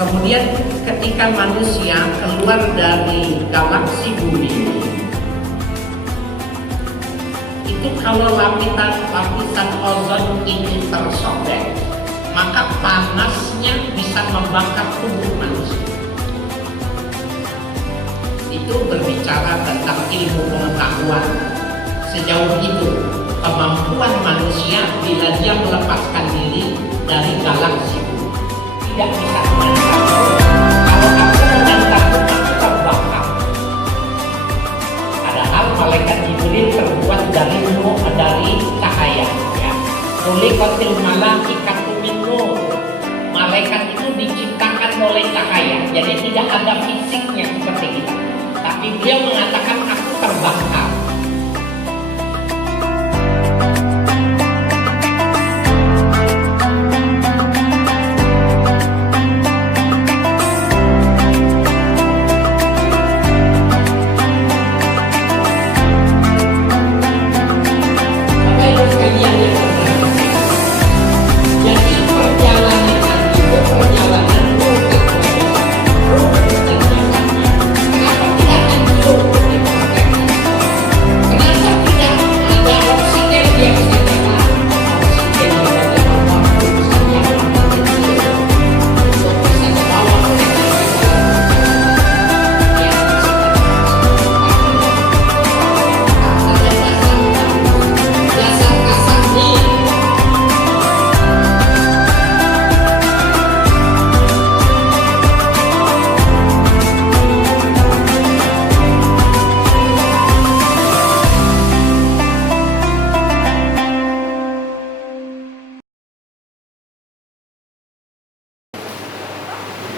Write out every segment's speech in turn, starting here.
Kemudian ketika manusia keluar dari galaksi bumi, itu kalau lapisan ozon ini tersobek, maka panasnya bisa membakar tubuh manusia. Itu berbicara tentang ilmu pengetahuan. Sejauh itu kemampuan manusia bila dia melepaskan diri dari galaksi bumi. Tidak bisa menangkap. Kalau aku menangkap, aku terbakar. Padahal malaikat Jibril terbuat dari cahaya. Ya. Khuliqatil malaikatu min nur. Malaikat itu diciptakan oleh cahaya. Jadi tidak ada fisiknya seperti kita. Tapi beliau mengatakan aku terbakar.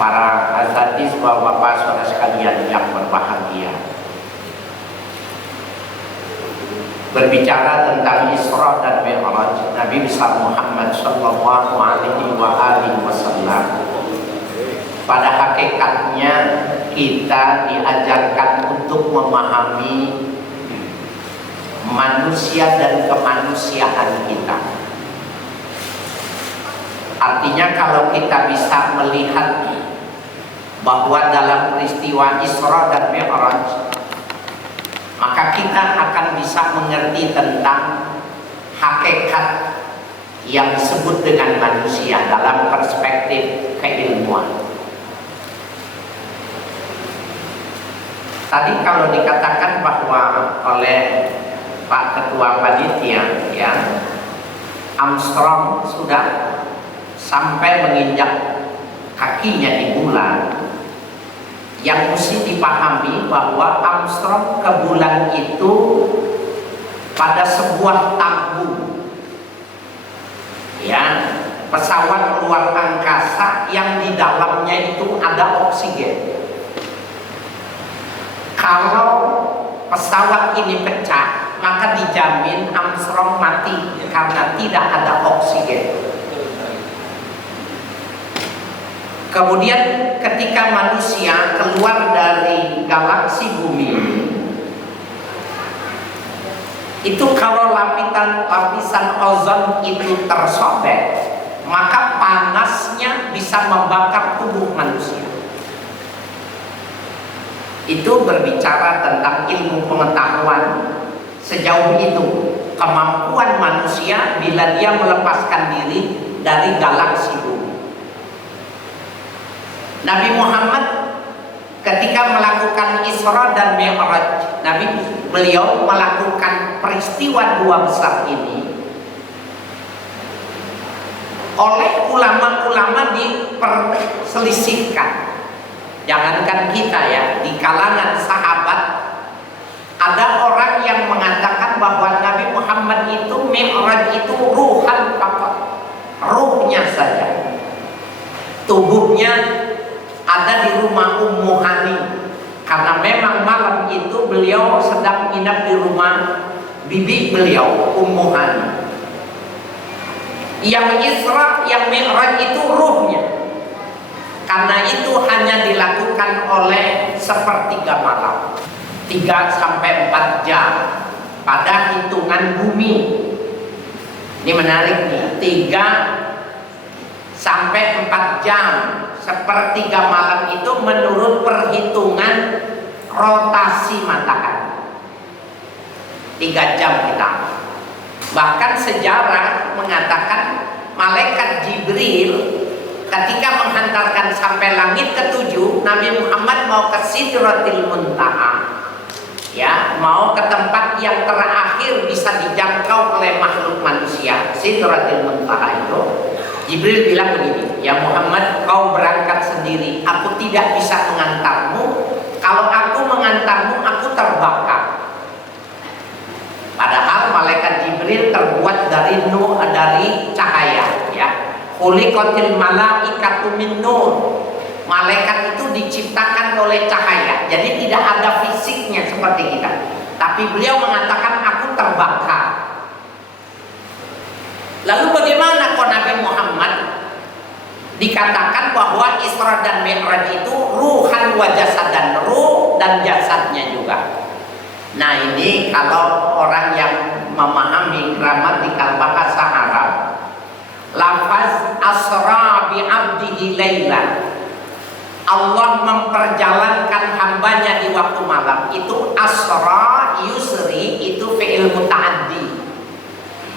Para asatidz, bapak-bapak, saudara sekalian yang berbahagia, berbicara tentang Isra dan Mi'raj Nabi besar Muhammad sallallahu alaihi wasallam. Pada hakikatnya kita diajarkan untuk memahami manusia dan kemanusiaan kita. Artinya kalau kita bisa melihat bahwa dalam peristiwa Isra dan Mi'raj, maka kita akan bisa mengerti tentang hakikat yang disebut dengan manusia dalam perspektif keilmuan. Tadi kalau dikatakan bahwa oleh Pak Ketua Panitia, ya, Armstrong sudah sampai menginjak kakinya di bulan, yang mesti dipahami bahwa Armstrong ke bulan itu pada sebuah tabung, ya, pesawat luar angkasa yang di dalamnya itu ada oksigen. Kalau pesawat ini pecah, maka dijamin Armstrong mati karena tidak ada oksigen. Kemudian ketika manusia keluar dari galaksi bumi, itu kalau lapisan ozon itu tersobek, maka panasnya bisa membakar tubuh manusia. Itu berbicara tentang ilmu pengetahuan. Sejauh itu kemampuan manusia bila dia melepaskan diri dari galaksi bumi. Nabi Muhammad ketika melakukan Isra dan Mi'raj, beliau melakukan peristiwa dua besar ini, oleh ulama-ulama diperselisihkan. Jangankan kita, ya, di kalangan sahabat ada orang yang mengatakan bahwa Nabi Muhammad itu Mi'raj itu ruhan faqat, ruhnya saja, tubuhnya ada di rumah Ummu Hani, karena memang malam itu beliau sedang menginap di rumah bibi beliau Ummu Hani. Yang Isra, yang Mi'raj itu ruhnya, karena itu hanya dilakukan oleh sepertiga malam, 3-4 jam pada hitungan bumi. Ini menarik nih, 3 sampai 4 jam. Sepertiga malam itu menurut perhitungan rotasi matahari 3 jam kita. Bahkan sejarah mengatakan malaikat Jibril ketika menghantarkan sampai langit ke-7, Nabi Muhammad mau ke Sidratil Muntaha, ya, mau ke tempat yang terakhir bisa dijangkau oleh makhluk manusia, Sidratil Muntaha itu. Jibril bilang begini, ya Muhammad, kau berangkat sendiri, aku tidak bisa mengantarmu. Kalau aku mengantarmu, aku terbakar. Padahal malaikat Jibril terbuat dari cahaya, ya. Khuliqatil malaikatu min nur. Malaikat itu diciptakan oleh cahaya, jadi tidak ada fisiknya seperti kita. Tapi beliau mengatakan aku terbakar. Lalu bagaimana kok Nabi Muhammad dikatakan bahwa Isra dan Mi'raj itu ruhan wa jasadan, ruh dan jasadnya juga. Nah ini kalau orang yang memahami gramatikal bahasa Arab, lafaz asra bi abdihi lailan, Allah memperjalankan hambanya di waktu malam, itu asra yusri, itu fi'il muta'addi.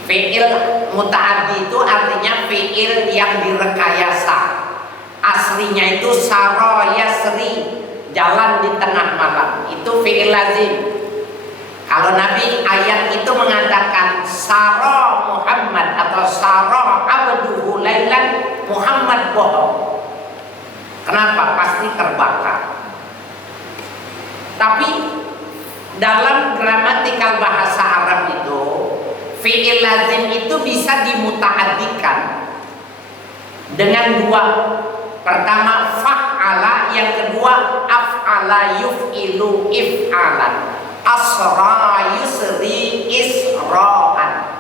Fi'il muta'addi itu artinya fi'il yang direkayasa. Aslinya itu sara yasri, jalan di tengah malam, itu fi'il lazim. Kalau Nabi ayat itu mengatakan sara Muhammad atau sara abduhu lailan, Muhammad bohong. Kenapa? Pasti terbakar. Tapi dalam gramatikal bahasa Arab itu fi'il lazim itu bisa dimuta'addikan dengan 2. Pertama fa'ala, yang kedua af'ala yuf'ilu if'alan. Asra yusri isra'an.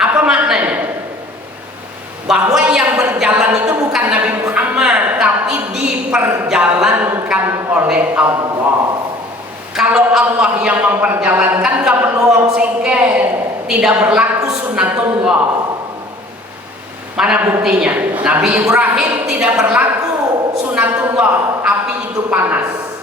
Apa maknanya? Bahwa yang berjalan itu bukan Nabi Muhammad, tapi diperjalankan oleh Allah. Kalau Allah yang memperjalankan, gak perlu oksigen, tidak berlaku sunnatullah. Mana buktinya? Nabi Ibrahim tidak berlaku sunnatullah, api itu panas.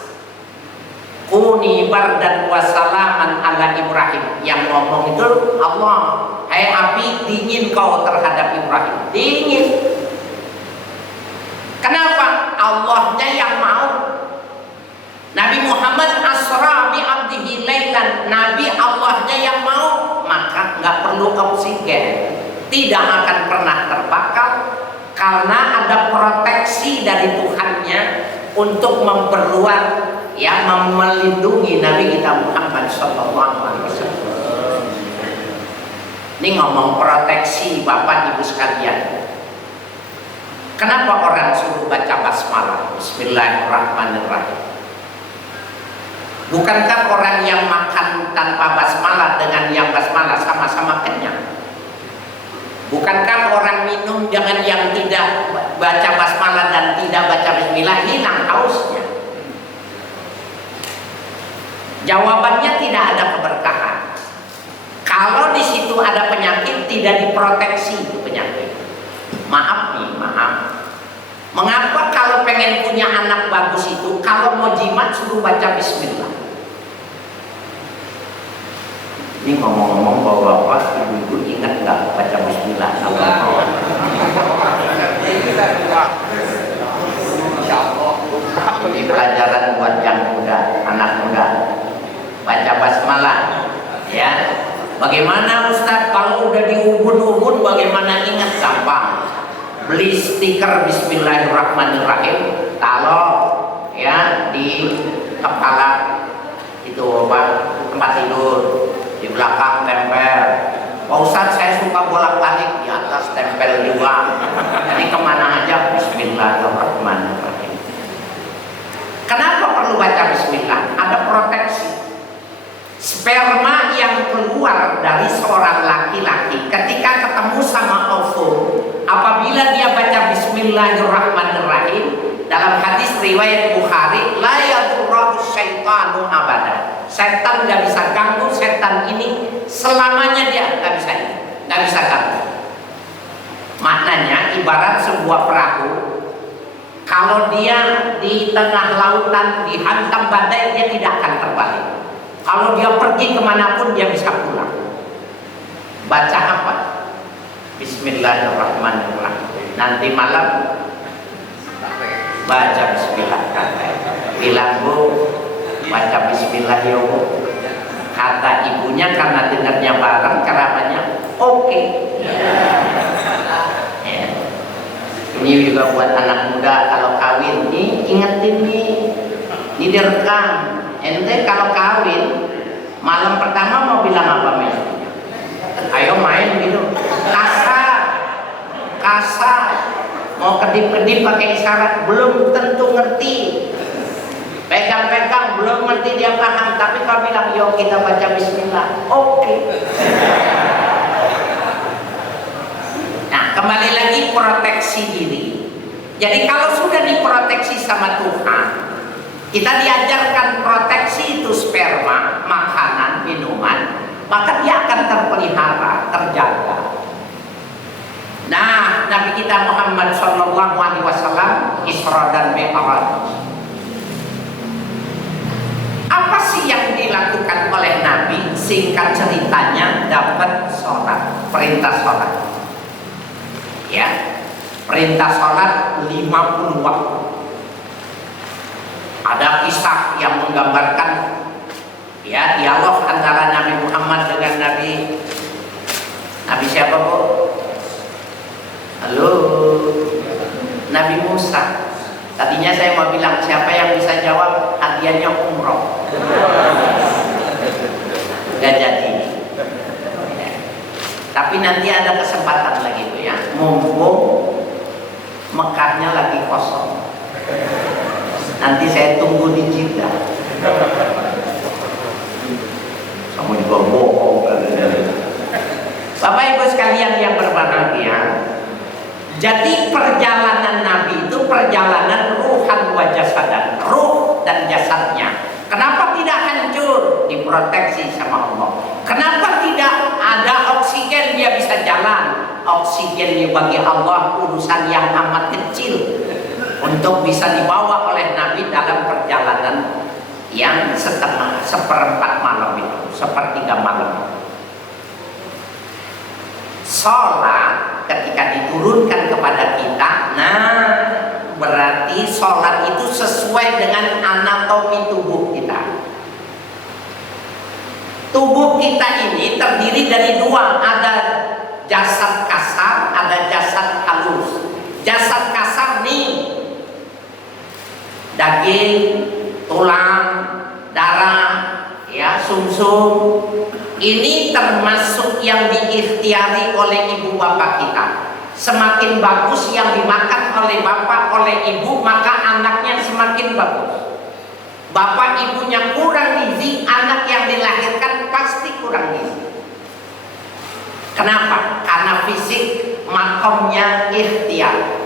Kuni bardan wa salaman ala Ibrahim. Yang ngomong itu Allah. Hai api, dingin kau terhadap Ibrahim. Dingin. Kenapa? Allahnya yang mau. Nabi Muhammad asra bi abdihi lailan. Nabi Allahnya yang mau, maka nggak perlu oksigen. Tidak akan pernah terbakar karena ada proteksi dari Tuhannya untuk memperluas, ya, melindungi Nabi kita Muhammad SAW. Ini ngomong proteksi Bapak Ibu sekalian. Kenapa orang suruh baca basmalah? Bismillahirrahmanirrahim. Bukankah orang yang makan tanpa basmalah dengan yang basmalah sama-sama kenyang? Bukankah orang minum dengan yang tidak baca basmalah dan tidak baca bismillah hilang hausnya? Jawabannya tidak ada keberkahan. Kalau di situ ada penyakit, tidak diproteksi itu penyakit. Maaf nih, maaf. Mengapa kalau pengen punya anak bagus itu, kalau mau jimat suruh baca bismillah? Ini ngomong-ngomong bahwa bapak ibu-ibu ingat nggak baca bismillah? Ini pelajaran buat yang muda, anak muda. Baca basmalah, ya. Bagaimana Ustaz kalau udah diubun-ubun, bagaimana ingat? Gampang. Beli stiker Bismillahirrahmanirrahim, taruh, ya, di kepala itu apa, tempat tidur, di belakang tempel. Pak Ustaz, saya suka bolak-balik, di atas tempel juga. Jadi kemana aja Bismillahirrahmanirrahim. Kenapa perlu baca bismillah? Ada proteksi. Sperma yang keluar dari seorang laki-laki ketika ketemu sama ovum, apabila dia baca Bismillahirrahmanirrahim, dalam hadis riwayat Bukhari, la yadurruhu syaitanu abada. Setan nggak bisa ganggu setan ini selamanya, dia nggak bisa ganggu. Maknanya ibarat sebuah perahu. Kalau dia di tengah lautan dihantam badai, dia tidak akan terbalik. Kalau dia pergi kemanapun, dia bisa pulang. Baca apa? Bismillahirrahmanirrahim. Nanti malam baca bismillah. Bilang, Bu, baca bismillah ya Bu. Kata ibunya karena dengarnya bareng ceramahnya, oke. Ya. Ini juga buat anak muda kalau kawin nih, ingetin nih, ini direkam. Ente kalau kawin malam pertama mau bilang apa men? Ayo main gitu, kasar, mau kedip-kedip pakai isyarat belum tentu ngerti. Pegang-pegang belum ngerti dia paham, tapi kalau bilang yuk kita baca bismillah, oke. Nah, kembali lagi proteksi diri. Jadi kalau sudah diproteksi sama Tuhan, kita diajarkan proteksi itu sperma, makanan, minuman, maka dia akan terpelihara, terjaga. Nah, Nabi kita Muhammad SAW Isra dan Mi'raj. Apa sih yang dilakukan oleh Nabi? Singkat ceritanya dapat sholat, perintah sholat. Ya, perintah sholat 50 waktu. Ada kisah yang menggambarkan ya dialog antara Nabi Muhammad dengan Nabi siapa Bu? Halo, Nabi Musa. Tadinya saya mau bilang siapa yang bisa jawab hadiahnya umroh. Gak jadi. Ya. Tapi nanti ada kesempatan lagi tuh ya. Mumpung Mekahnya lagi kosong. Nanti saya tunggu di Jeddah. Sama juga bohong. Bapak Ibu sekalian yang berbahagia, jadi perjalanan Nabi itu perjalanan ruhan wa jasadan, ruh dan jasadnya. Kenapa tidak hancur? Diproteksi sama Allah. Kenapa tidak ada oksigen dia bisa jalan? Oksigen bagi Allah urusan yang amat kecil untuk bisa dibawa oleh Nabi dalam perjalanan yang seperempat malam itu, sepertiga malam. Sholat ketika diturunkan kepada kita, nah berarti sholat itu sesuai dengan anatomi tubuh kita. Tubuh kita ini terdiri dari dua, ada jasad kasar, ada jasad halus. Jasad kasar nih daging, tulang, darah, ya, sumsum. Ini termasuk yang diikhtiari oleh ibu bapak kita. Semakin bagus yang dimakan oleh bapak, oleh ibu, maka anaknya semakin bagus. Bapak ibunya kurang gizi, anak yang dilahirkan pasti kurang gizi. Kenapa? Karena fisik makomnya ikhtiar,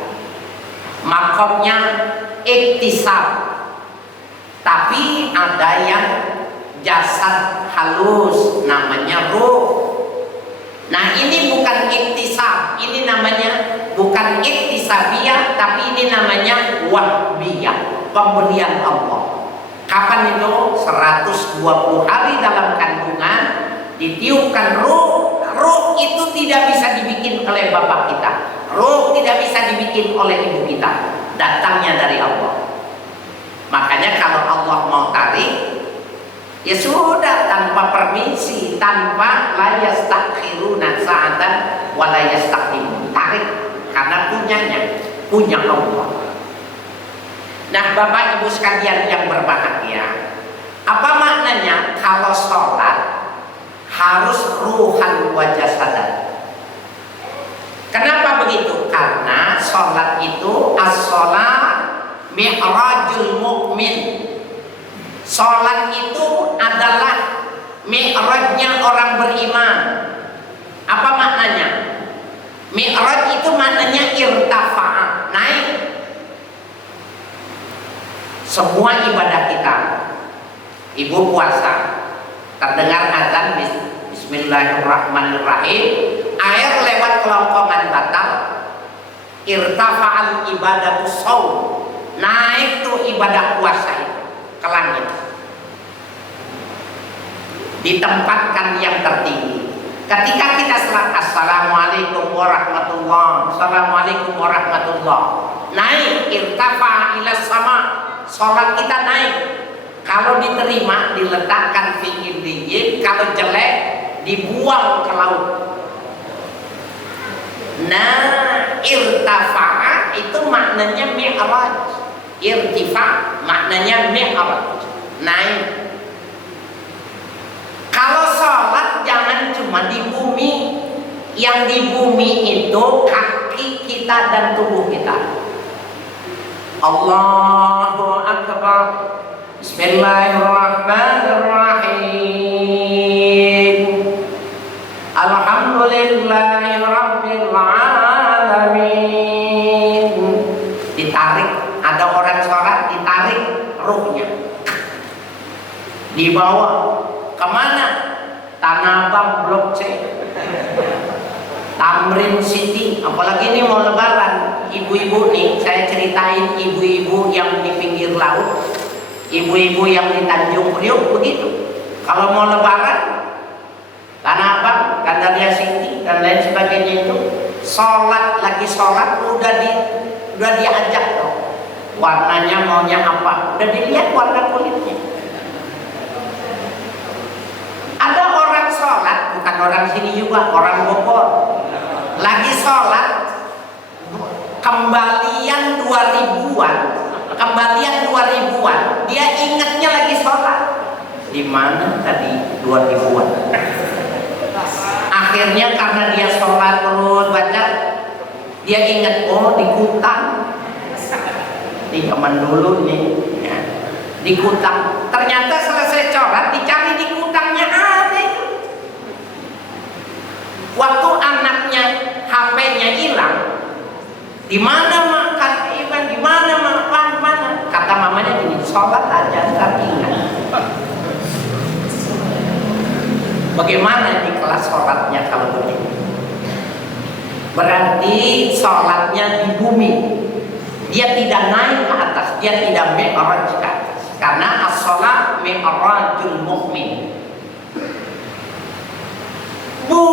makomnya iktisab. Tapi ada yang jasad halus, namanya ruh. Nah ini bukan iktisab, ini namanya bukan iktisabiyah, tapi ini namanya wahbiyah, pemberian Allah. Kapan itu? 120 hari dalam kandungan ditiupkan ruh. Ruh itu tidak bisa dibikin oleh bapak kita, ruh tidak bisa dibikin oleh ibu kita, datangnya dari Allah. Makanya kalau Allah mau tarik, ya sudah, tanpa permisi, tanpa la yastakhiruna sa'atan wa la yastaqdimun. Tarik karena punya Allah. Nah, Bapak Ibu sekalian yang berbahagia, apa maknanya kalau sholat harus ruhan wa jasadan? Kenapa begitu? Karena sholat itu as-sholat mi'rajul mu'min. Sholat itu adalah mi'rajnya orang beriman. Apa maknanya? Mi'raj itu maknanya irtafa'a, naik. Semua ibadah kita, ibu puasa, terdengar azan bismillahirrahmanirrahim, air lewat kelongkongan batal, irtafa'al ibadatu shaum, naik tuh ibadah puasa itu ke langit, ditempatkan yang tertinggi. Ketika kita salat assalamualaikum warahmatullah, assalamualaikum warahmatullah, naik irtafa ila sama, sholat kita naik. Kalau diterima diletakkan fi illiyin, kalau jelek dibuang ke laut. Nah, irtafa itu maknanya mi'raj. Irtifa maknanya mi'raj, naik. Kalau sholat jangan cuma di bumi. Yang di bumi itu kaki kita dan tubuh kita. Allahu Akbar, Bismillahirrahmanirrahim, Alhamdulillahi Rabbil Alamin. Ditarik, ada orang sholat ditarik ruhnya, dibawa kemana? Tanah Abang Blok C, Tamrin City. Apalagi ini mau lebaran, ibu-ibu nih, saya ceritain ibu-ibu yang di pinggir laut, ibu-ibu yang di Tanjung Priok begitu. Kalau mau lebaran, Tanah Abang, Gandaria City dan lain sebagainya itu, sholat lagi sholat udah diajak tuh. Warnanya maunya apa? Udah dilihat warna kulitnya. Ada orang sholat, bukan orang sini juga, orang Bogor, lagi sholat kembalian 2000-an, dia ingatnya lagi sholat. Di mana tadi 2000-an? Akhirnya karena dia sholat terus baca, dia ingat, oh di Kutang, di zaman dulu nih, ya, di Kutang. Ternyata selesai sholat dicari di Kutangnya ada itu. Waktu anaknya HP-nya hilang, di mana mak? Kata Iban, di mana mak? Mana? Kata mamanya gini, sholat aja ntar ingat. Bagaimana di kelas sholatnya kalau begini? Berarti sholatnya di bumi, dia tidak naik ke atas, dia tidak mi'raj ke atas. Karena as-sholat mi'rajul mu'min. Bu,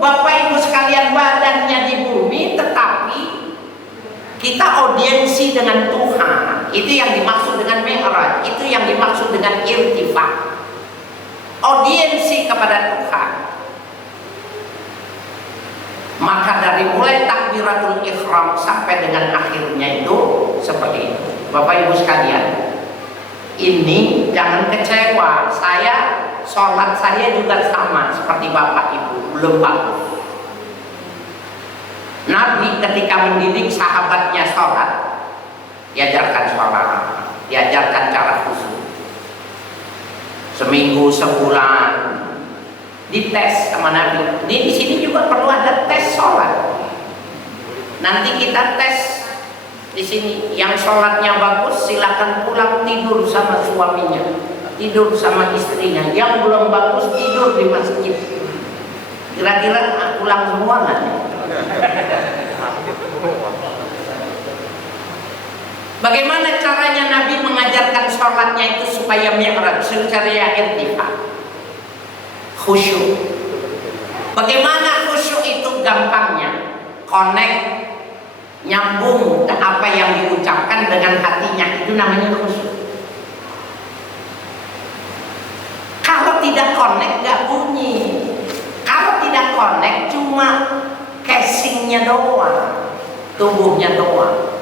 Bapak Ibu sekalian, badannya di bumi, tetapi kita audiensi dengan Tuhan. Itu yang dimaksud dengan mi'raj, itu yang dimaksud dengan irtifa. Audiensi kepada Tuhan. Maka dari mulai takbiratul ihram sampai dengan akhirnya itu seperti itu. Bapak Ibu sekalian, ini jangan kecewa. Sholat saya juga sama seperti Bapak Ibu, belum bagus. Nabi ketika mendidik sahabatnya sholat, diajarkan sholat, diajarkan cara khusyuk. Seminggu, sebulan, dites sama Nabi. Di sini juga perlu ada tes sholat. Nanti kita tes di sini. Yang sholatnya bagus silakan pulang tidur sama suaminya, tidur sama istrinya. Yang belum bagus tidur di masjid. Kira-kira pulang semua nggak? Bagaimana caranya Nabi mengajarkan sholatnya itu supaya mi'raj, secara irtifa, khusyuk. Bagaimana khusyuk itu gampangnya? Connect, nyambung ke apa yang diucapkan dengan hatinya, itu namanya khusyuk. Kalau tidak connect gak bunyi. Kalau tidak connect cuma casingnya doang, tubuhnya doang.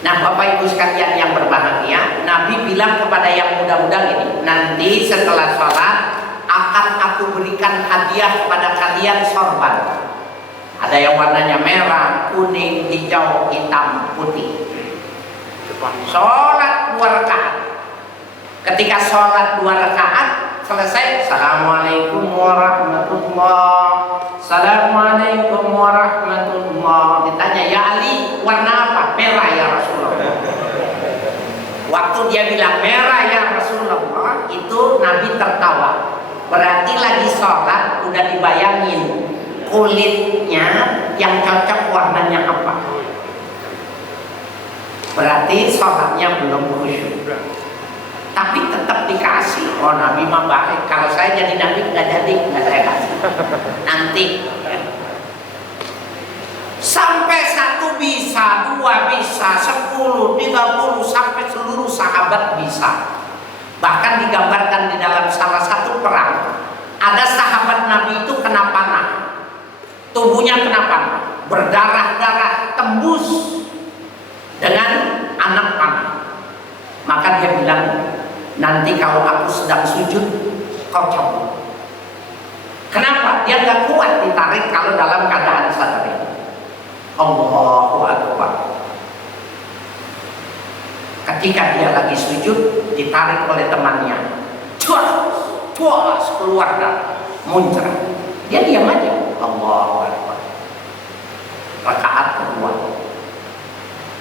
Nah, Bapak Ibu sekalian yang berbahagia, Nabi bilang kepada yang muda-muda gini, nanti setelah sholat akan aku berikan hadiah kepada kalian sorban. Ada yang warnanya merah, kuning, hijau, hitam, putih. Sholat 2 rakaat. Ketika sholat 2 rakaat selesai, Assalamualaikum warahmatullah, Assalamualaikum warahmatullah. Ditanya, ya Ali, warna apa? Merah ya Rasulullah. Waktu dia bilang merah ya Rasulullah, itu Nabi tertawa. Berarti lagi sholat udah dibayangin kulitnya yang cocok warnanya apa. Berarti sholatnya belum khusyuk. Tapi tetap dikasih. Oh, Nabi mah baik. Kalau saya jadi Nabi nggak jadi, nggak saya kasih. Nanti. Sampai 1 bisa, 2 bisa, 10, 30, sampai seluruh sahabat bisa. Bahkan digambarkan di dalam salah satu perang, ada sahabat Nabi itu kena panah, tubuhnya kena panah, berdarah-darah, tembus dengan anak panah. Maka dia bilang, nanti kalau aku sedang sujud, kau cabut. Kenapa? Dia nggak kuat ditarik kalau dalam keadaan sadar. Allahu Akbar. Ketika dia lagi sujud, ditarik oleh temannya, cuas keluar dan muncrat. Dia diam aja. Allahu Akbar. Rakaat kedua.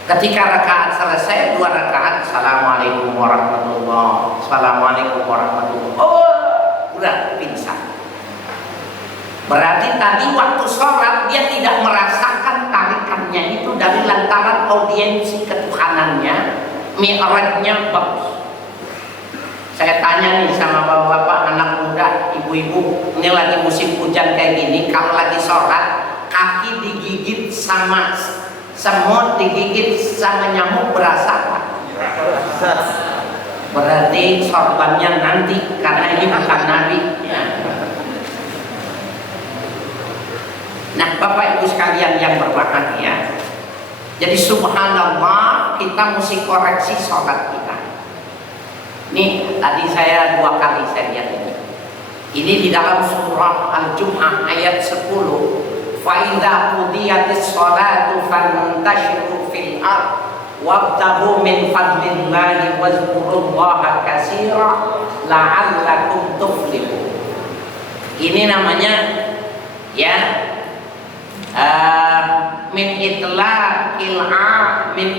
Ketika rakaat selesai, 2 rakaat, Assalamualaikum warahmatullahi, Assalamualaikum warahmatullahi. Oh, udah pingsan. Berarti tadi waktu sholat dia tidak merasakan tarikannya itu dari lantaran audiensi ketuhanannya, mi'rajnya bagus. Saya tanya nih sama bapak-bapak, anak muda, ibu-ibu, ini lagi musim hujan kayak gini, kalau lagi sholat, kaki digigit sama semut, digigit sama nyamuk, berasa apa? Berarti sorbannya nanti, karena ini bukan Nabi ya. Nah, Bapak Ibu sekalian yang berbahagia, jadi subhanallah, kita mesti koreksi sholat kita. Nih, tadi saya 2 kali saya lihat ini. Ini di dalam surah Al-Jum'ah ayat 10. فَإِذَا قُضِيَتِ الصَّلَاةُ فَانْتَشِرُوا فِي الْأَرْضِ وَابْتَغُوا مِنْ فَضْلِ اللَّهِ وَاذْكُرُوا اللَّهَ كَثِيرًا لَعَلَّكُمْ تُفْلِحُونَ. Ini namanya ya min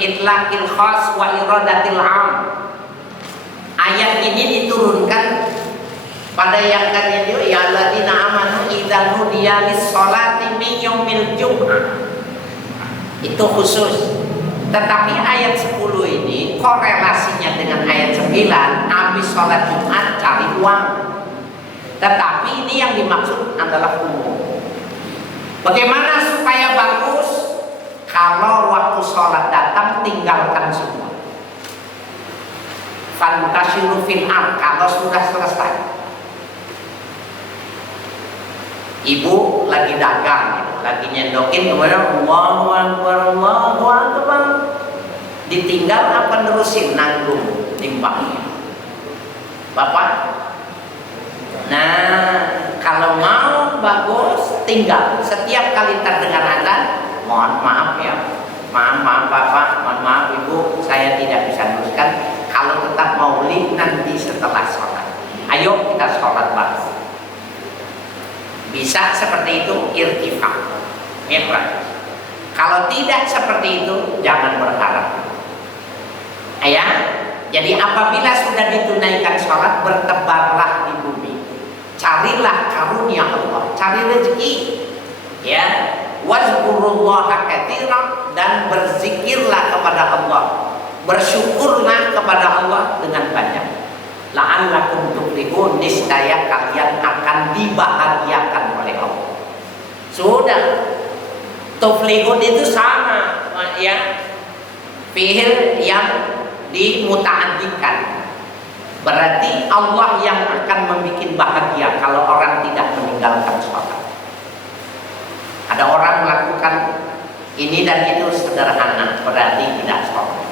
itlaqil khas wa iradatil am. Ayat ini diturunkan pada yang kalian itu, ya alladzina amanu idza nudiya lis-sholati min yaumil jum'ah. Itu khusus. Tetapi ayat 10 ini korelasinya dengan ayat 9, habis sholat Jumat cari uang. Tetapi ini yang dimaksud adalah umum. Bagaimana supaya bagus? Kalau waktu sholat datang, tinggalkan semua. Fantashiru fil ard, kalau sudah selesai. Ibu lagi dagang, lagi nyendokin, kemudian Allahu Akbar, Allahu Akbar. Ditinggal apa nerusin nanggung timbangnya? Bapak? Nah, kalau mau bagus, tinggal. Setiap kali terdengar adzan, mohon maaf ya, maaf Bapak, mohon maaf Ibu, saya tidak bisa teruskan. Kalau tetap mau beli nanti setelah sholat. Ayo kita sholat bareng. Bisa seperti itu, irtifaq, mi'raj. Kalau tidak seperti itu, jangan berharap. Ya, jadi apabila sudah ditunaikan sholat, bertebarlah di bumi. Carilah karunia Allah, cari rezeki. Ya, wazkurullaha katsiran, dan berzikirlah kepada Allah. Bersyukurlah kepada Allah dengan banyak. La'allakum tuflihun, niscaya kalian akan dibahagiakan oleh Allah. Sudah, tuflihun itu sama ya, fi'il yang dimuta'addikan. Berarti Allah yang akan membuat bahagia kalau orang tidak meninggalkan sholat. Ada orang melakukan ini dan itu sederhana, berarti tidak sholat.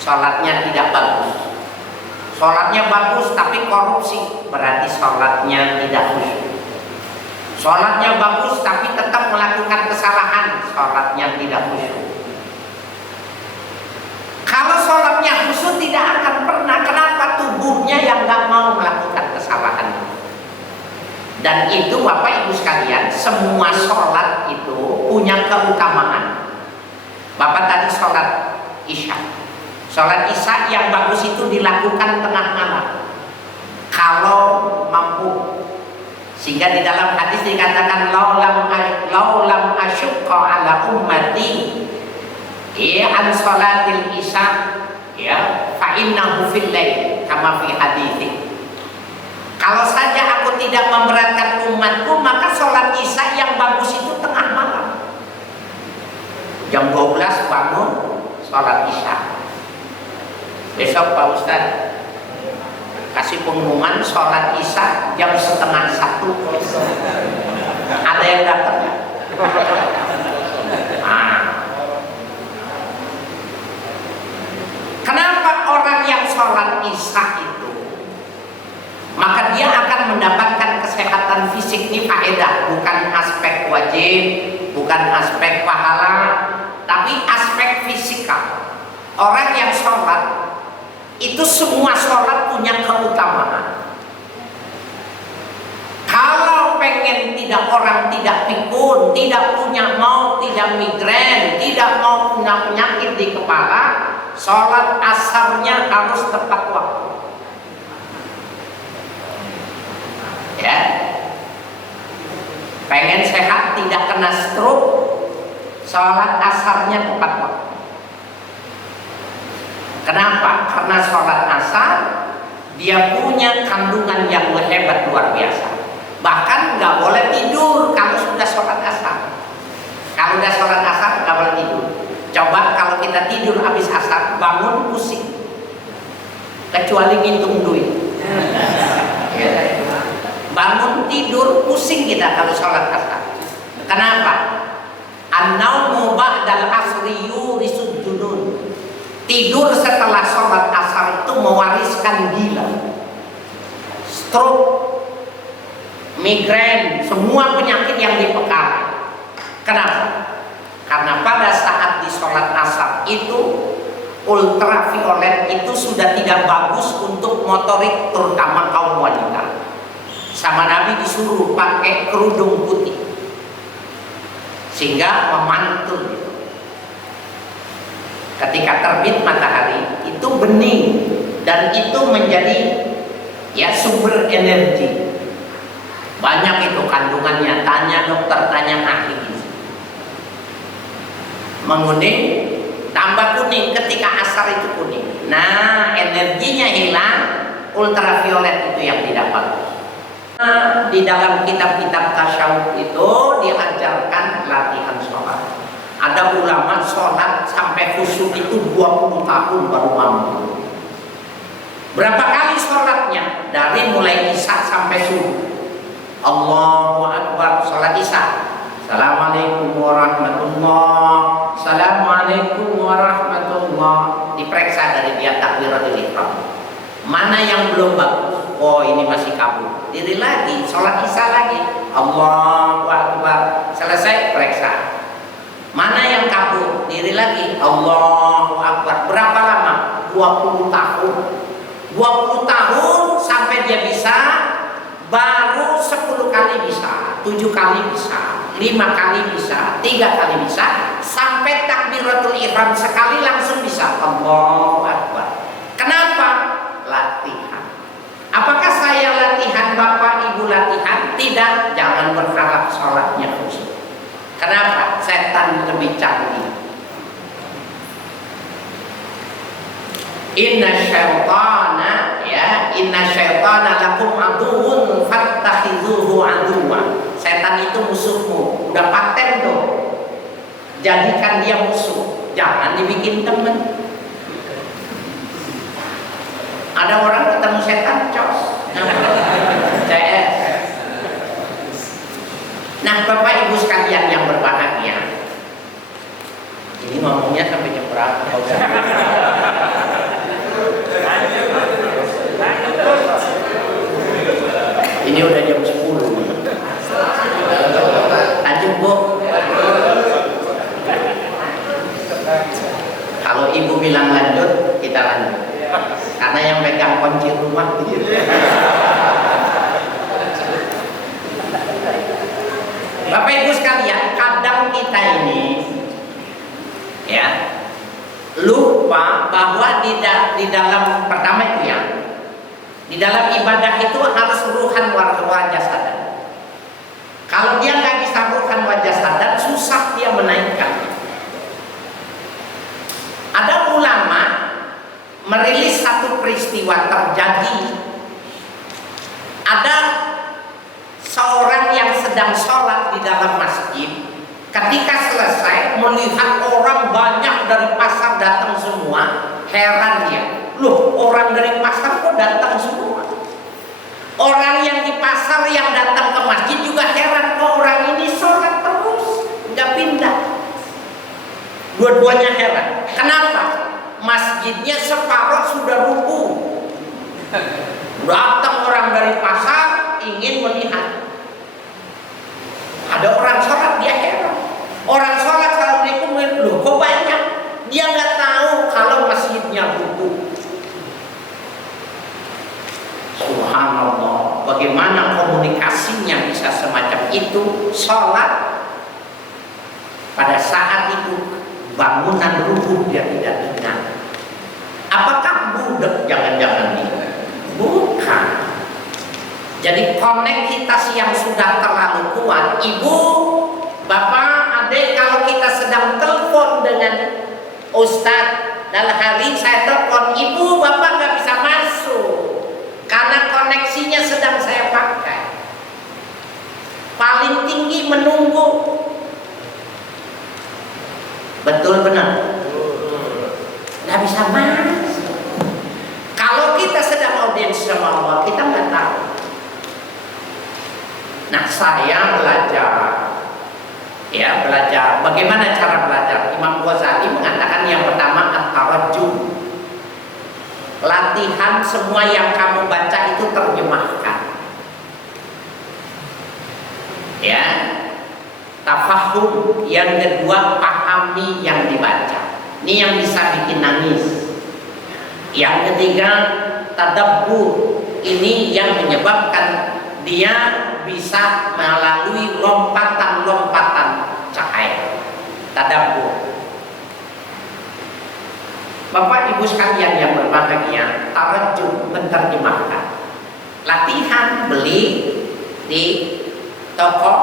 Sholatnya tidak bagus. Sholatnya bagus tapi korupsi, berarti sholatnya tidak khusyuk. Sholatnya bagus tapi tetap melakukan kesalahan, sholatnya tidak khusyuk. Kalau sholatnya khusyuk tidak akan pernah, kenapa tubuhnya yang nggak mau melakukan kesalahan? Dan itu Bapak Ibu sekalian, semua sholat itu punya keutamaan. Bapak tadi sholat Isya. Sholat Isya yang bagus itu dilakukan tengah malam kalau mampu, sehingga di dalam hadis dikatakan laulam asyqa ala ummati an salatil isya ya fa innahu fil lail kama fi hadithi. Kalau saja aku tidak memberatkan umatku, maka sholat isya yang bagus itu tengah malam. Jam 12 bangun sholat isya. Besok Pak Ustadz kasih pengumuman sholat isya jam 12:30. Ada yang datang ya? Kenapa orang yang sholat isya itu maka dia akan mendapatkan kesehatan fisik ini faedah, bukan aspek wajib, bukan aspek pahala, tapi aspek fisikal. Orang yang sholat itu semua sholat punya keutamaan. Kalau pengen orang tidak pikun, tidak punya maut, tidak migrain, tidak mau punya penyakit di kepala, sholat asarnya harus tepat waktu. Ya, pengen sehat tidak kena stroke, sholat asarnya tepat waktu. Kenapa? Karena sholat asar dia punya kandungan yang hebat luar biasa. Bahkan nggak boleh tidur kalau sudah sholat asar. Kalau udah sholat asar nggak boleh tidur. Coba kalau kita tidur habis asar, bangun pusing, kecuali ngitung duit. Bangun tidur pusing kita kalau sholat asar. Kenapa? An-naumu ba'dal asri yurisud junun. Tidur setelah sholat asar itu mewariskan gila, stroke, migrain, semua penyakit yang dipegang. Kenapa? Karena pada saat di sholat asar itu ultraviolet itu sudah tidak bagus untuk motorik, terutama kaum wanita. Sama Nabi disuruh pakai kerudung putih sehingga memantul. Ketika terbit matahari itu bening dan itu menjadi ya sumber energi. Banyak itu kandungannya, tanya dokter, tanya ahli gizi. Menguning tambah kuning, ketika asar itu kuning. Nah, energinya hilang, ultraviolet itu yang tidak bagus. Di dalam kitab-kitab tasyawuf itu diajarkan latihan sholat. Ada ulama sholat sampai khusyuk itu 20 tahun baru mampu. Berapa kali sholatnya? Dari mulai isya sampai subuh. Allahu Akbar, sholat isya. Assalamualaikum warahmatullah. Assalamualaikum warahmatullah. Diperiksa dari dia takbiratul ihram. Mana yang belum bagus? Oh, ini masih kabur. Diri lagi, sholat isya lagi. Allahu Akbar. Selesai, periksa. Mana yang kabur? Diri lagi. Allahu Akbar. Berapa lama? 20 tahun. 20 tahun sampai dia bisa. Baru 10 kali bisa, 7 kali bisa, 5 kali bisa, 3 kali bisa, sampai takbiratul ihram sekali langsung bisa. Allahu Akbar. Kenapa? Latihan. Apakah saya latihan, Bapak Ibu latihan? Tidak. Jangan berharap sholatnya khusyuk. Kenapa? Setan lebih canggih. Inna syaitana lakum aduwwun fattakhidhuhu aduwwa. Setan itu musuhmu. Udah paten tuh. Jadikan dia musuh. Jangan dibikin teman. Ada orang ketemu setan, cos. CS. Nah, Bapak Ibu sekalian yang berbahagia, ini ngomongnya sampai jam berapa? Ini udah jam 10. Lanjut, Bu. Kalau Ibu bilang lanjut, kita lanjut. Karena yang pegang kunci rumah gitu. Bapak Ibu sekalian, kadang kita ini ya lupa bahwa di dalam pertama itu ya, di dalam ibadah itu harus ruhan wajah sadar. Kalau dia nggak bisa ruhan wajah sadar, susah dia menaikkan. merilis satu peristiwa terjadi. Ada seorang yang sedang sholat di dalam masjid. Ketika selesai melihat orang banyak dari pasar datang semua, heran dia. Loh, orang dari pasar kok datang semua? Orang yang di pasar yang datang ke masjid juga heran, kok orang ini sholat terus, nggak pindah. Dua-duanya heran. Kenapa? Masjidnya separuh sudah rubuh. Datang orang dari pasar ingin melihat. Ada orang sholat, dia heran. Orang sholat, assalamualaikum, loh kok banyak? Dia nggak tahu kalau masjidnya rubuh. Subhanallah, bagaimana komunikasinya bisa semacam itu? Sholat, pada saat itu bangunan rubuh dia tidak dengar. Apakah budak? Jangan-jangan ini bukan. Jadi koneksitas yang sudah terlalu kuat. Ibu, bapak, adik, kalau kita sedang telepon dengan ustadz, dalam hari saya telepon, ibu, bapak nggak bisa masuk karena koneksinya sedang saya pakai. Paling tinggi menunggu. Betul benar? Nggak bisa masuk. Kalau kita sedang audiens sama Allah, kita nggak tahu. Nah, saya belajar, bagaimana cara belajar? Imam Ghazali mengatakan yang pertama at-tarajjum, latihan semua yang kamu baca itu terjemahkan. Ya, tafahum, yang kedua pahami yang dibaca. Ini yang bisa bikin nangis. Yang ketiga tadabbur, ini yang menyebabkan dia bisa melalui lompatan-lompatan cahaya. Tadabbur. Bapak Ibu sekalian yang berbahagia, tarajjum, menerjemahkan. Latihan beli di toko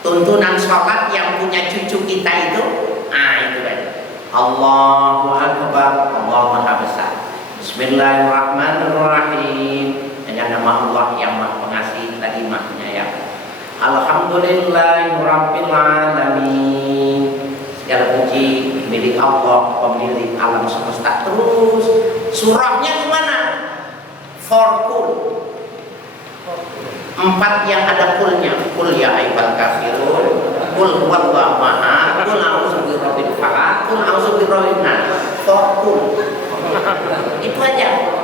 tuntunan sholat yang punya cucu kita itu. Itu kan. Allahu Akbar, Allah Maha Besar. Bismillahirrahmanirrahim. Dengan nama Allah yang Maha Pengasih tadi Maha Penyayang. Alhamdulillahirabbil alamin. Segala puji milik Allah, pemilik alam semesta. Terus surahnya kemana? Kul. 4 yang ada kulnya. Kul ya ayyuhal kafirun, kul huwallahu ahad, kul a'udzu birabbil falaq, kul a'udzu birabbin nas. Kul. Itu aja.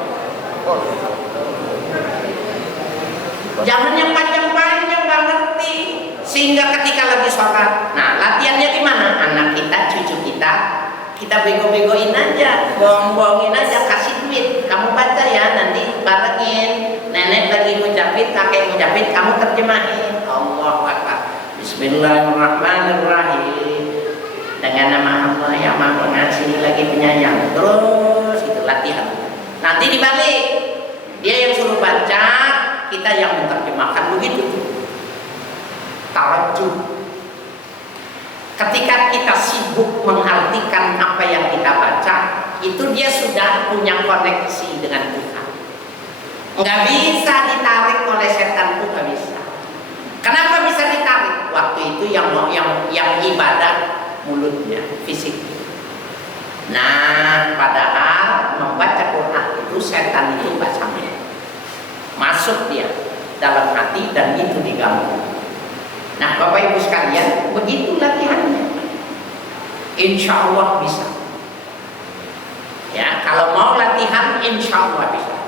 Jangan yang panjang-panjang, nggak ngerti. Sehingga ketika lagi sholat, nah latihannya gimana? Anak kita, cucu kita bego-begoin aja, bohong-bohongin aja, kasih duit. Kamu baca ya, nanti barengin. Nenek lagi ngucapin, kakek ngucapin, kamu terjemahin. Allahu Akbar. Bismillahirrahmanirrahim. Dengan nama Allah yang Maha Pengasih lagi penyayang. Terus itu latihan. Nanti dibalik, dia yang suruh baca, kita yang menerjemahkan, begitu. Tarajjum. Ketika kita sibuk mengartikan apa yang kita baca, itu dia sudah punya koneksi dengan Tuhan. Nggak bisa ditarik oleh setan pun, nggak bisa. Kenapa bisa ditarik? Waktu itu yang ibadah mulutnya, fisik. Nah, padahal membaca Quran itu setan itu nggak sampai masuk dia dalam hati dan itu diganggu. Nah, Bapak Ibu sekalian, begitu latihannya. Insya Allah bisa. Ya, kalau mau latihan, insya Allah bisa.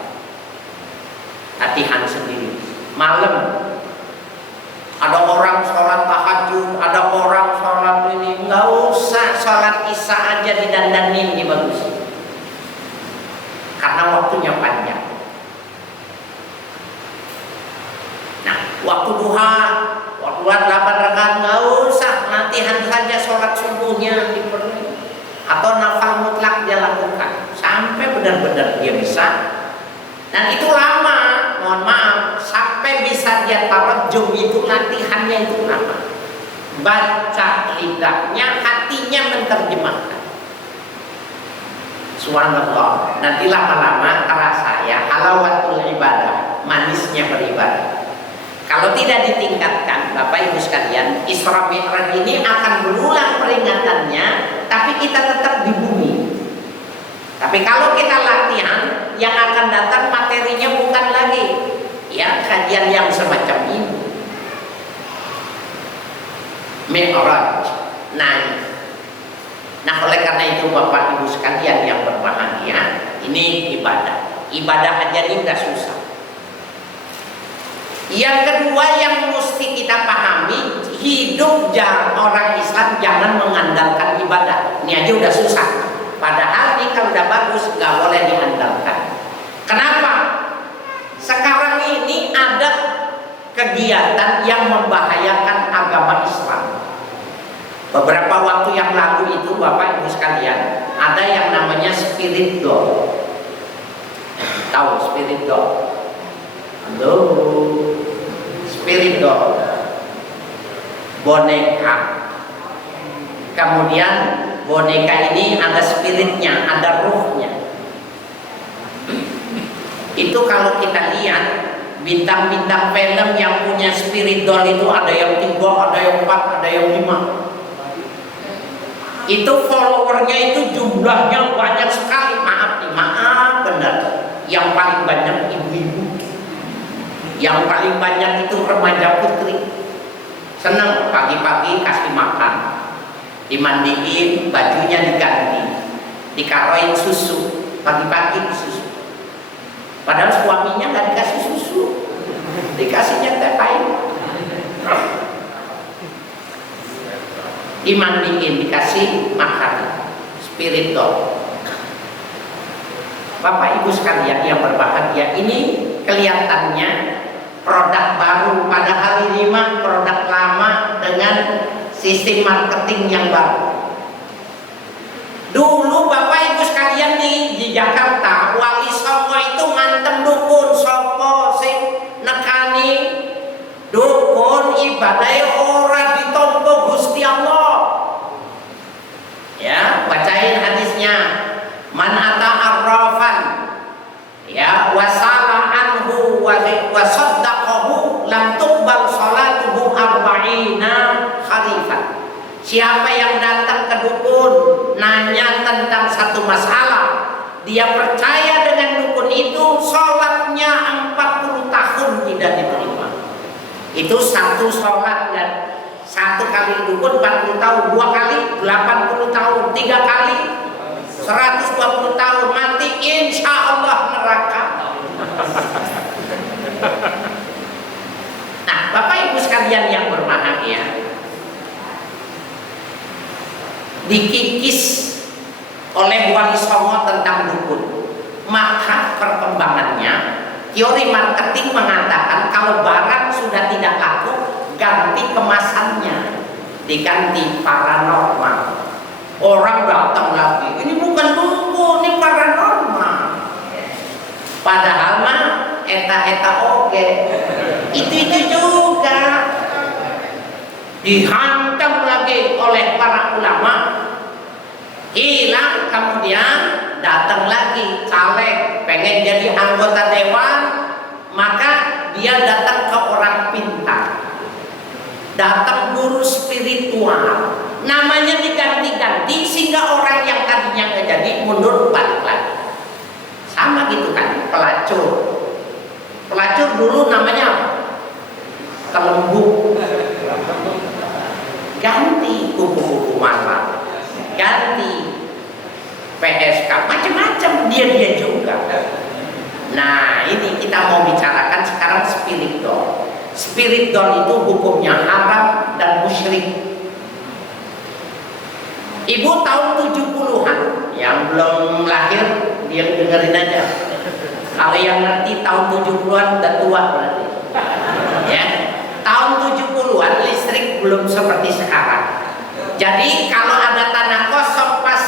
Latihan sendiri. Malam, ada orang sholat tahajud, ada orang sholat ini. Nggak usah sholat isya aja didandanin, ini bagus. Karena waktunya panjang. Nah, waktu duha, waktu 8 rakaat nggak usah, latihan saja sholat subuhnya dipenuhi, atau nafal mutlak dia lakukan sampai benar-benar dia bisa. Dan itu lama, mohon maaf, sampai bisa dia tarajjum itu latihannya itu lama. Baca lidahnya, hatinya menerjemahkan. Subhanallah, nanti lama-lama terasa ya halawatul ibadah, manisnya beribadah. Kalau tidak ditingkatkan, Bapak Ibu sekalian, Isra Mi'raj ini akan berulang peringatannya, tapi kita tetap di bumi. Tapi kalau kita latihan, yang akan datang materinya bukan lagi ya kajian yang semacam ini. Mi'raj naik. Nah, oleh karena itu Bapak Ibu sekalian yang berbahagia, ini ibadah. Ibadah aja ini udah susah. Yang kedua yang mesti kita pahami, hidup orang Islam jangan mengandalkan ibadah. Ini aja udah susah. Padahal ini kalau udah bagus nggak boleh diandalkan. Kenapa? Sekarang ini ada kegiatan yang membahayakan agama Islam. Beberapa waktu yang lalu itu Bapak Ibu sekalian, ada yang namanya spirit doll. Tahu spirit doll? Halo, spirit doll, boneka. Kemudian boneka ini ada spiritnya, ada ruhnya. Itu kalau kita lihat bintang-bintang film yang punya spirit doll itu ada yang 3, ada yang 4, ada yang 5. Itu followernya itu jumlahnya banyak sekali. Maaf nih, maaf benar. Yang paling banyak ibu-ibu, yang paling banyak itu remaja putri. Senang pagi-pagi kasih makan, dimandiin, bajunya diganti, dikaroin susu, pagi-pagi susu. Padahal suaminya nggak dikasih susu, dikasihnya teh pahit. Dimandiin, dikasih makan, spirit doll. Bapak Ibu sekalian yang berbahagia, ini kelihatannya produk baru, padahal ini mah produk lama dengan sistem marketing yang baru. Dulu Bapak Ibu sekalian di Jakarta, Wali Songo itu ngantem dukun, sopo sing nekani dukun ibadah ora ditompo Gusti Allah. Ya, bacain hadisnya. Man ata arrafan ya wasala anhu wa saddaqahu lam tuqbal salatuhu arba'ina kharifan. Siapa yang datang ke dukun nanya tentang satu masalah, dia percaya dengan dukun itu, sholatnya 40 tahun tidak diterima. Itu satu sholat, dan satu kali dukun 40 tahun, 2 kali 80 tahun, 3 kali 120 tahun, mati insya Allah neraka. Nah, Bapak Ibu sekalian yang berbahagia, dikikis oleh Wali Songo tentang dukun, maka perkembangannya teori marketing mengatakan kalau barang sudah tidak laku, ganti kemasannya, diganti paranormal. Orang datang lagi, ini bukan dukun, ini paranormal. Padahal mah eta oke, itu juga dihantam lagi oleh para ulama, hilang. Kemudian datang lagi caleg pengen jadi anggota dewan, maka dia datang ke orang pintar, datang guru spiritual, namanya diganti-ganti sehingga orang yang tadinya nggak jadi mundur balik lagi. Sama gitu kan pelacur dulu namanya kelembuk, ganti kupu-kupu malam, ganti PSK, macam-macam dia juga. Nah, ini kita mau bicarakan sekarang spirit doll. Spirit doll itu hukumnya haram dan musyrik. Ibu tahun 70-an yang belum lahir dia dengerin aja. Kalau yang ngerti tahun 70-an udah tua berarti. Ya. Tahun 70-an listrik belum seperti sekarang. Jadi kalau ada tanah kosong pas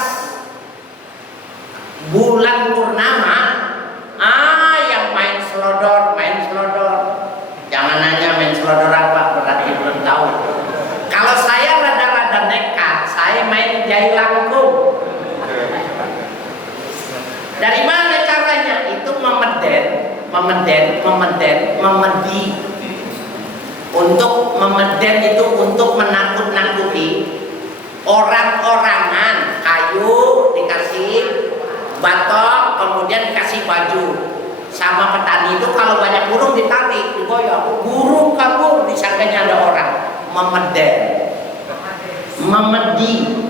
bulan purnama, yang main selodor. Jangan nanya main selodor apa, berarti belum tahu. Kalau saya rada-rada nekat, saya main jai langkung. memedi. Untuk memeden itu untuk menakut-nakuti orang-orangan, kayu dikasih batok, kemudian dikasih baju. Sama petani itu kalau banyak burung ditarik, digoyang, burung kabur, disangkanya ada orang. Memeden, memedi,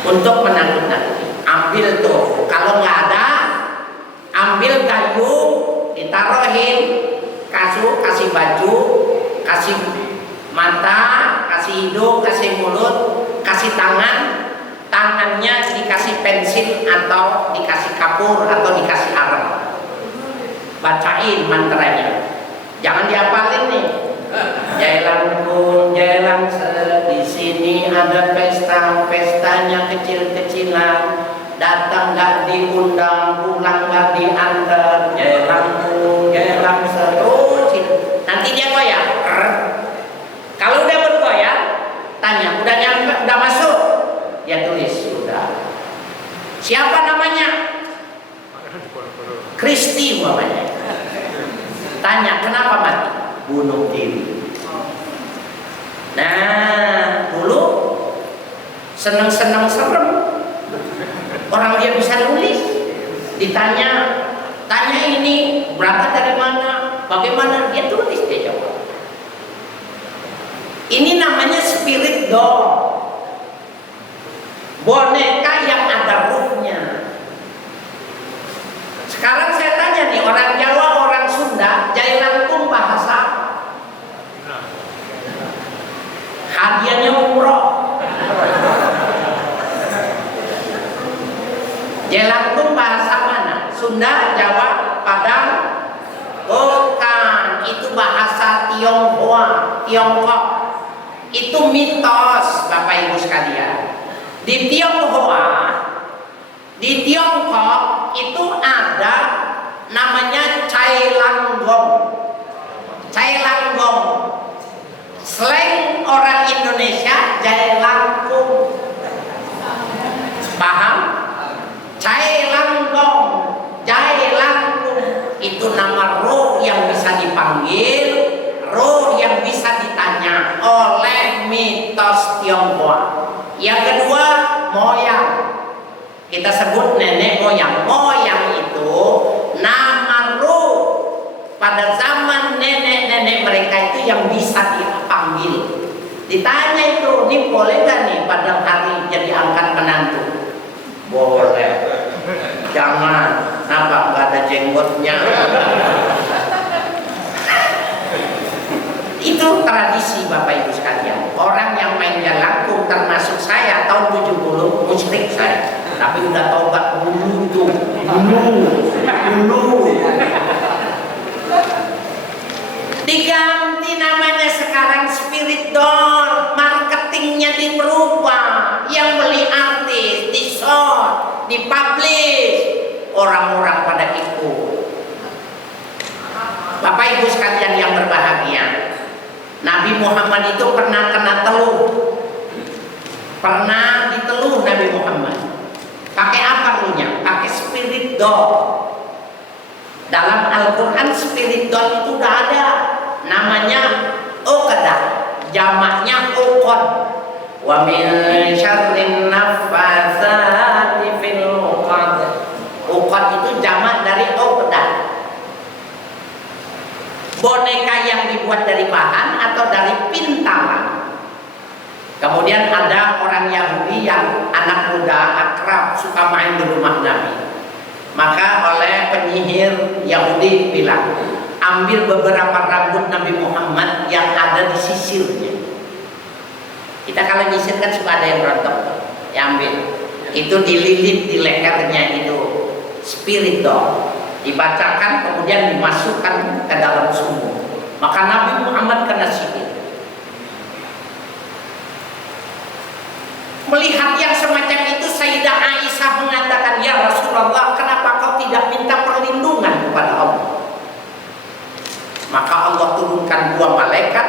untuk menakut-nakuti. Ambil tuh, kalau nggak ada, ambil kayu, ditaruhin, kasih baju, kasih mata, kasih hidung, kasih mulut, kasih tangan. Tangannya dikasih pensil atau dikasih kapur atau dikasih arang. Bacain mantranya, jangan dihafalin nih. Jailangkung, jailang di sini ada pesta, pestanya kecil-kecilan. Datang nggak diundang, pulang nggak diantar. Jailangkung, jailang terus. Nanti dia goyang. Kalau udah bergoyang, tanya, udah nyampe, udah masuk. Dia tulis, sudah. Siapa namanya? Kristi namanya. Tanya, kenapa mati? Bunuh diri. Nah, dulu seneng-seneng serem. Orang dia bisa nulis. Ditanya, tanya ini berangkat dari mana? Bagaimana? Dia tulis, dia jawab. Ini namanya spirit doll. Boneka yang ada ruhnya. Sekarang saya tanya nih, orang Jawa, orang Sunda, jailangkung bahasa apa? Hadiahnya umroh. Jailangkung bahasa mana? Sunda, Jawa, Padang? Bukan, itu bahasa Tionghoa, Tiongkok. Itu mitos, Bapak Ibu sekalian. Di Tionghoa, di Tiongkok itu ada namanya Cai Langgong. Cai Langgong, slang orang Indonesia jailangkung. Paham? Cai Langgong, jailangkung itu nama roh yang bisa dipanggil, roh yang bisa ditanya oleh mitos Tionghoa. Yang kedua, moyang. Kita sebut nenek moyang. Moyang itu nama roh pada zaman nenek-nenek mereka itu yang bisa dipanggil. Ditanya itu, ini boleh gak nih pada hari jadi angkat menantu? Boleh. Jangan, kenapa nggak ada jenggotnya? Itu tradisi Bapak Ibu sekalian. Orang yang main jailangkung termasuk saya tahun 70 musyrik saya. Tapi udah taubat dulu itu. Dulu. Diganti namanya sekarang spirit doll. Marketingnya diperubah. Yang beli artis, di-short, dipublish. Orang-orang pada ikut. Bapak Ibu sekalian yang berbahagia, Nabi Muhammad itu pernah kena teluh. Pernah diteluh Nabi Muhammad. Pakai apa teluhnya? Pakai spirit doll. Dalam Al-Quran spirit doll itu udah ada. Namanya uqdah. Jamaknya uqad. Wa min syarrin naffatsati fil uqad. Uqad itu jamak dari uqdah. Boneka yang dibuat dari bahan atau dari pintalan. Kemudian ada orang Yahudi yang anak muda akrab suka main di rumah Nabi. Maka oleh penyihir Yahudi bilang, ambil beberapa rambut Nabi Muhammad yang ada di sisirnya. Kita kalau nyisir kan suka ada yang rontok, ya ambil. Itu dililit di lehernya itu spirit doll. Dibacakan kemudian dimasukkan ke dalam sumur. Maka Nabi Muhammad kena sihir. Melihat yang semacam itu, Sayyidah Aisyah mengatakan, ya Rasulullah, kenapa kau tidak minta perlindungan kepada Allah? Maka Allah turunkan 2 malaikat,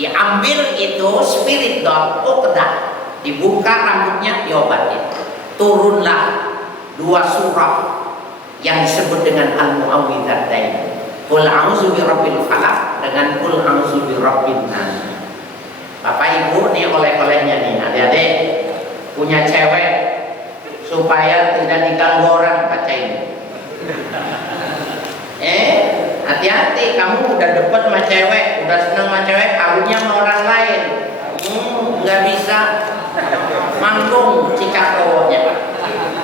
diambil itu spirit doll, uqdah, dibuka rambutnya, diobatin. Turunlah 2 surah yang disebut dengan al-mu'awwidzatain. Qul a'udzu birabbil falaq dengan qul a'udzu birabbin nas. Bapak Ibu, nih oleh-olehnya nih, adik-adik punya cewek supaya tidak diganggu orang, baca ini. Hati-hati, kamu udah deket sama cewek, udah seneng sama cewek, kawinnya sama orang lain. Nggak bisa manggung jika cowoknya.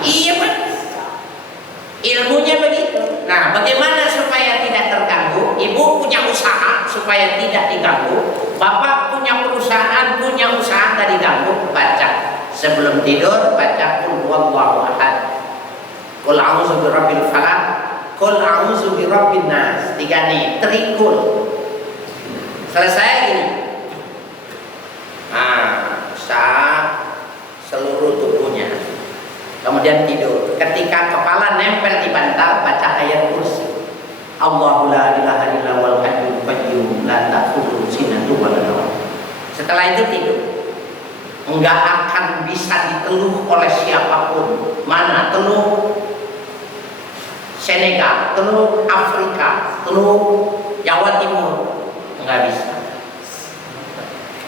Iya Pak, ilmunya begitu. Nah, bagaimana supaya tidak terganggu? Ibu punya usaha supaya tidak diganggu. Bapak punya perusahaan, punya usaha tidak diganggu. Baca sebelum tidur, baca qul huwallahu ahad, qul a'udzu birabbil falaq, qul a'udzu birabbin nas. 3 nih, trikul. Selesai gini. Nah, sah seluruh tubuhnya. Kemudian tidur. Ketika kepala nempel di bantal, baca ayat kursi. Allahu la ilaha illa huwal hayyul qayyum la ta'khudhuhu sinatun wa la nawm. Setelah itu tidur. Enggak akan bisa diteluh oleh siapapun. Mana teluh Senegal, teluh Afrika, teluh Jawa Timur, enggak bisa.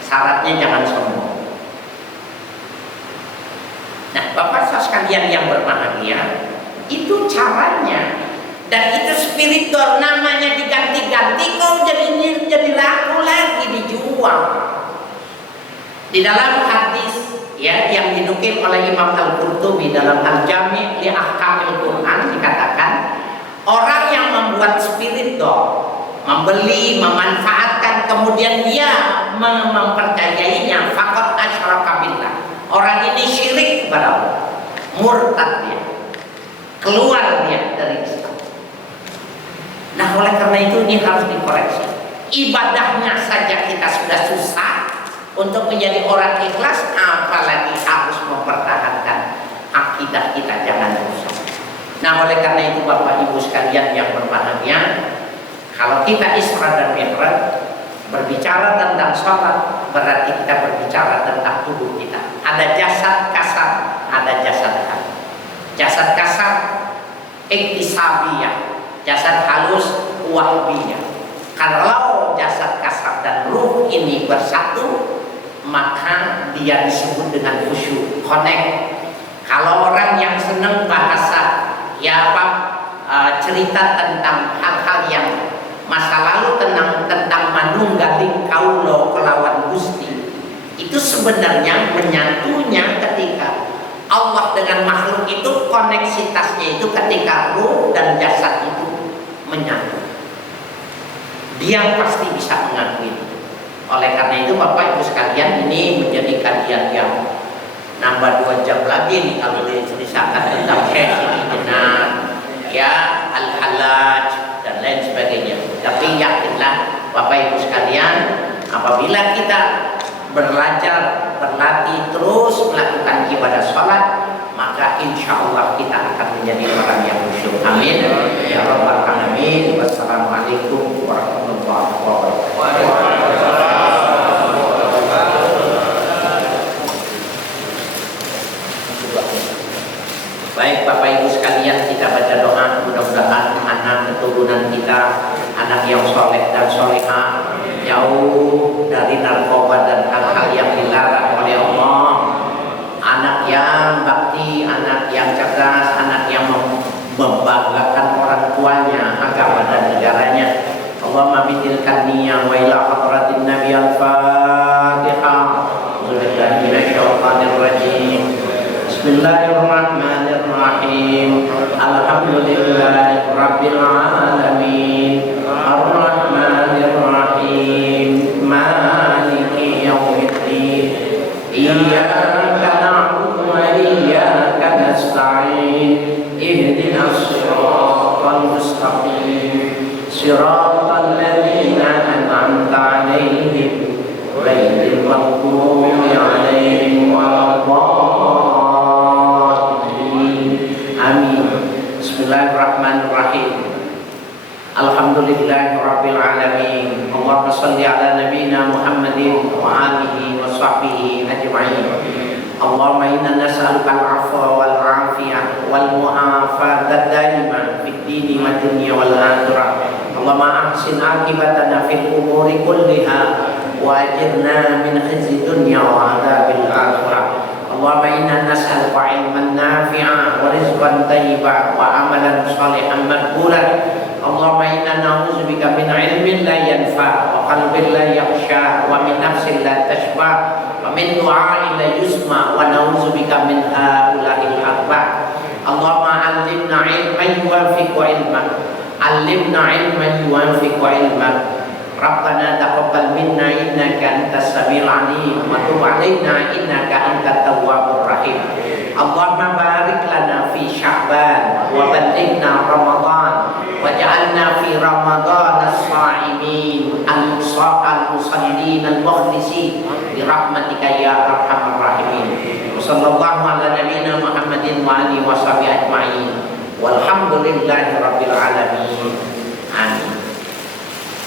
Syaratnya jangan sombong. Nah, Bapak Saudara sekalian yang berbahagia, itu caranya. Dan itu spiritual, namanya diganti-ganti, kau jadi laku lagi, dijual. Di dalam hadis ya yang dinukil oleh Imam Al-Qurtubi dalam Al-Jami' li Ahkamil Quran dikatakan, orang yang membuat spiritual, membeli, memanfaatkan, kemudian dia mempercayainya, faqad asyraka billah. Orang ini syirik kepada Allah, murtad dia, keluar dia dari Islam. Nah, oleh karena itu ini harus dikoreksi. Ibadahnya saja kita sudah susah untuk menjadi orang ikhlas, apalagi harus mempertahankan akidah kita jangan rusak. Nah, oleh karena itu Bapak Ibu sekalian yang berbahagia, kalau kita Isra dan Mi'raj berbicara tentang sholat, berarti kita berbicara tentang tubuh kita. Ada jasad kasar, ada jasad halus. Jasad kasar iktisabiyah, jasad halus wahbiyah. Kalau jasad kasar dan ruh ini bersatu, maka dia disebut dengan khusyuk, connect. Kalau orang yang senang bahasa ya apa, cerita tentang hal-hal yang masa lalu tentang manunggaling kaulo kelawan Gusti, itu sebenarnya menyatunya ketika Allah dengan makhluk itu, koneksitasnya itu ketika ruh dan jasad itu menyatu. Dia pasti bisa mengakui. Oleh karena itu Bapak Ibu sekalian, ini menjadi kajian yang nambah 2 jam lagi nih kalau diceritakan tentang syekh ini benar ya, al-halaj dan lain sebagainya. Tapi yakinlah Bapak Ibu sekalian, apabila kita belajar, berlatih terus melakukan ibadah sholat, maka insya Allah kita akan menjadi orang yang khusyuk. Amin ya rabbal alamin. Wassalamualaikum warahmatullahi wabarakatuh. Baik Bapak Ibu sekalian, kita baca doa, mudah-mudahan anak keturunan kita, anak yang soleh dan solehah, jauh dari narkoba dan hal-hal yang dilarang oleh Allah, anak yang bakti, anak yang cerdas, anak yang membanggakan orang tuanya, agama dan negaranya. Allahumma bidilkan niyah wa ila hadratin Nabi al-Fatihah. Bismillahirrahmanirrahim. Alhamdulillahi rabbil alamin. Ar-Rahmanirrahim. Maliki yaumiddin. Iyyaka na'budu wa iyyaka nasta'in. Ihdinas siratal mustaqim. Siratal ladzina an'amta 'alaihim ghairil maghdubi 'alaihim waladdallin. Amin. Bismillahirrahmanirrahim. Alhamdulillahirabbil alamin. Allahumma shalli ala nabiyyina Muhammadin wa alihi wa sahbihi ajma'in. Allahumma inna nas'aluka al-'afwa wal 'afiyah wal mu'afata daimah dunya wal akhirah. Allahumma ahsin akibatana fil umuri kulliha wa ajirna min khizyi dunya wa adzabil akhirah. Allahumma inna nas'aluka ilman nafi'a wa rizqan thayyiban wa amalan shalihan maqbulan. Allahumma inna na'udzubika min ilmin la yanfa' wa qalbin la yakhsha wa min nafsin la tashba' wa min du'a'in la yusma' wa na'udzubika min haula'il arba'. Allahumma 'allimna 'ilman yuwafiqu 'ilmak, 'allimna 'ilman yuwafiqu 'ilmak. Rabbana taqabbal minna innaka antas samiul alim wa tub 'alaina innaka antat tawwabur rahim. Allahumma barik lana fi Sya'ban wa ballighna Ramadan waj'alna fi Ramadan as-sha'imin al-musallin al-mukhlisin bi rahmatika ya arhamar rahimin. Sallallahu ala nabiyyina Muhammadin wa alihi wa sahbihi ajma'in. Walhamdulillahi rabbil alamin. Amin.